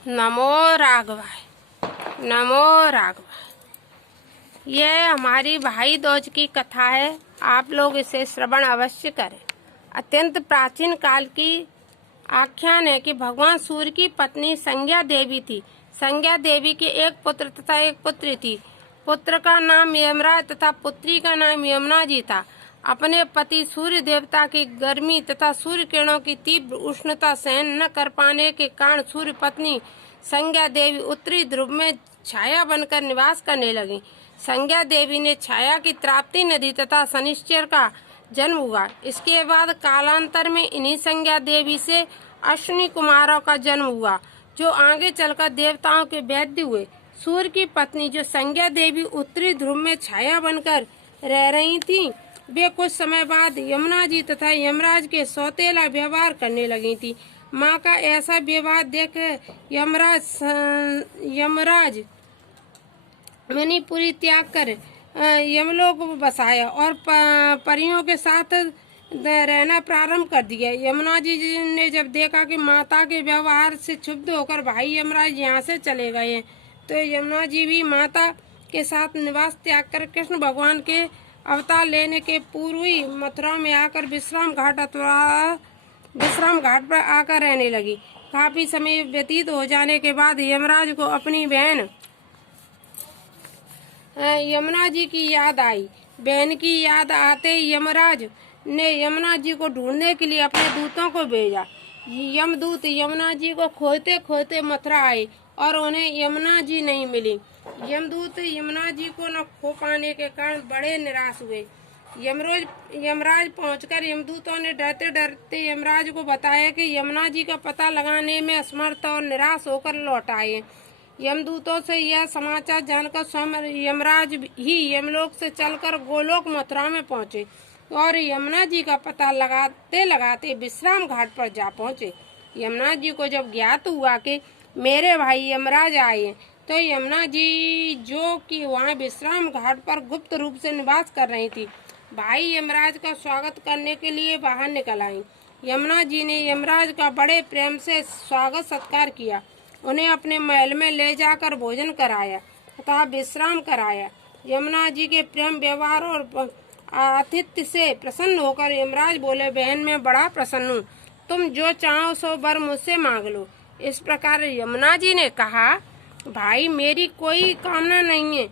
नमो राघवाय, नमो राघवाय। यह हमारी भाई दूज की कथा है। आप लोग इसे श्रवण अवश्य करें। अत्यंत प्राचीन काल की आख्यान है कि भगवान सूर्य की पत्नी संज्ञा देवी थी। संज्ञा देवी के एक पुत्र तथा एक पुत्री थी। पुत्र का नाम यमराज तथा पुत्री का नाम यमुना जी था। अपने पति सूर्य देवता की गर्मी तथा सूर्य किरणों की तीव्र उष्णता सहन न कर पाने के कारण सूर्य पत्नी संज्ञा देवी उत्तरी ध्रुव में छाया बनकर निवास करने लगी। संज्ञा देवी ने छाया की त्राप्ती नदी तथा शनिश्चर का जन्म हुआ। इसके बाद कालांतर में इन्हीं संज्ञा देवी से अश्विनी कुमारों का जन्म हुआ, जो आगे चलकर देवताओं के वैद्य हुए। सूर्य की पत्नी जो संज्ञा देवी उत्तरी ध्रुव में छाया बनकर रह रही थीं, वे कुछ समय बाद यमुना जी तथा यमराज के सौतेला व्यवहार करने लगी थी। माँ का ऐसा व्यवहार देख यमराज मणिपुरी त्याग कर यमलोक बसाया और परियों के साथ रहना प्रारंभ कर दिया। यमुना जी ने जब देखा कि माता के व्यवहार से क्षुब्ध होकर भाई यमराज यहाँ से चले गए हैं, तो यमुना जी भी माता के साथ निवास त्याग कर कृष्ण भगवान के अवतार लेने के पूर्व ही मथुरा में आकर विश्राम घाट पर आकर रहने लगी। काफी समय व्यतीत हो जाने के बाद यमराज को अपनी बहन यमुना जी की याद आई। बहन की याद आते यमराज ने यमुना जी को ढूंढने के लिए अपने दूतों को भेजा। यमदूत यमुना जी को खोजते खोजते मथुरा आए और उन्हें यमुना जी नहीं मिली। यमदूत यमुना जी को न खो पाने के कारण बड़े निराश हुए। यमराज पहुंचकर यमदूतों ने डरते डरते यमराज को बताया कि यमुना जी का पता लगाने में असमर्थ और निराश होकर लौट आए। यमदूतों से यह समाचार जानकर स्वयं यमराज ही यमलोक से चलकर गोलोक मथुरा में पहुंचे और यमुना जी का पता लगाते लगाते विश्राम घाट पर जा पहुंचे। यमुना जी को जब ज्ञात हुआ कि मेरे भाई यमराज आए, तो यमुना जी जो कि वहां विश्राम घाट पर गुप्त रूप से निवास कर रही थी, भाई यमराज का स्वागत करने के लिए बाहर निकल आई। यमुना जी ने यमराज का बड़े प्रेम से स्वागत सत्कार किया, उन्हें अपने महल में ले जाकर भोजन कराया तथा विश्राम कराया। यमुना जी के प्रेम व्यवहार और आतिथ्य से प्रसन्न होकर यमराज बोले, बहन मैं बड़ा प्रसन्न हूँ, तुम जो चाहो सो वर मुझसे मांग लो। इस प्रकार यमुना जी ने कहा, भाई मेरी कोई कामना नहीं है,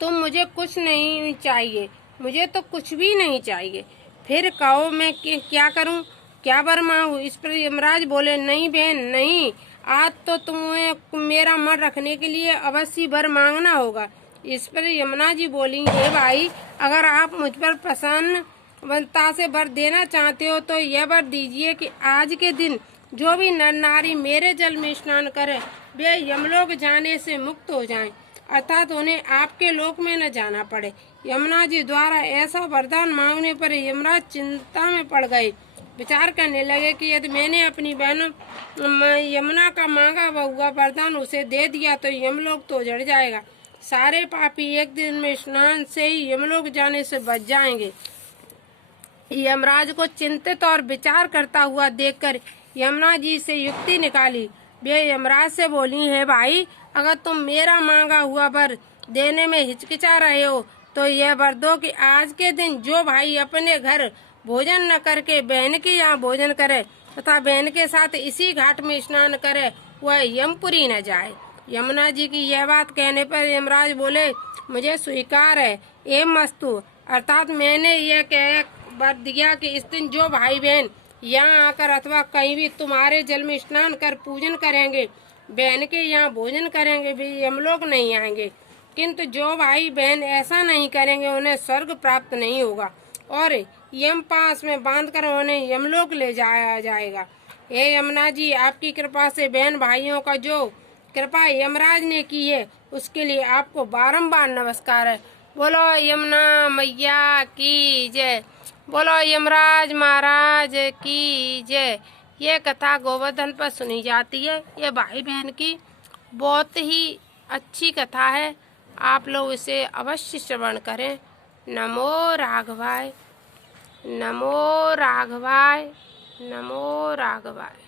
तुम मुझे कुछ नहीं चाहिए, मुझे तो कुछ भी नहीं चाहिए, फिर कहो मैं क्या करूं, क्या वर मांगू। इस पर यमराज बोले, नहीं बहन नहीं, आज तो तुम्हें मेरा मन रखने के लिए अवश्य वर मांगना होगा। इस पर यमुना जी बोली, हे भाई अगर आप मुझ पर प्रसन्नता से वर देना चाहते हो तो यह वर दीजिए कि आज के दिन जो भी नर नारी मेरे जल में स्नान करे वे यमलोक जाने से मुक्त हो जाएं, अर्थात उन्हें आपके लोक में न जाना पड़े। यमुना जी द्वारा ऐसा वरदान मांगने पर यमराज चिंता में पड़ गए। विचार करने लगे कि यदि मैंने अपनी बहन यमुना का मांगा हुआ वरदान उसे दे दिया तो यमलोक तो उजड़ जाएगा, सारे पापी एक दिन में स्नान से ही यमलोक जाने से बच जाएंगे। यमराज को चिंतित और विचार करता हुआ देखकर यमुना जी से युक्ति निकाली। वे यमराज से बोली, है भाई अगर तुम मेरा मांगा हुआ वर देने में हिचकिचा रहे हो तो यह वर दो कि आज के दिन जो भाई अपने घर भोजन न करके बहन के यहाँ भोजन करे तथा बहन के साथ इसी घाट में स्नान करे वह यमपुरी न जाए। यमुना जी की यह बात कहने पर यमराज बोले, मुझे स्वीकार है एवं मस्तु, अर्थात मैंने यह कह वर दिया कि इस दिन जो भाई बहन यहाँ आकर अथवा कहीं भी तुम्हारे जल में स्नान कर पूजन करेंगे, बहन के यहाँ भोजन करेंगे, वे यमलोक नहीं आएंगे, किंतु जो भाई बहन ऐसा नहीं करेंगे उन्हें स्वर्ग प्राप्त नहीं होगा और यम पास में बांधकर उन्हें यमलोक ले जाया जाएगा। हे यमुना जी आपकी कृपा से बहन भाइयों का जो कृपा यमराज ने की है उसके लिए आपको बारंबार नमस्कार है। बोलो यमुना मैया की जय, बोलो यमराज महाराज की जय। ये कथा गोवर्धन पर सुनी जाती है। ये भाई बहन की बहुत ही अच्छी कथा है, आप लोग इसे अवश्य श्रवण करें। नमो राघवाय, नमो राघवाय, नमो राघवाय।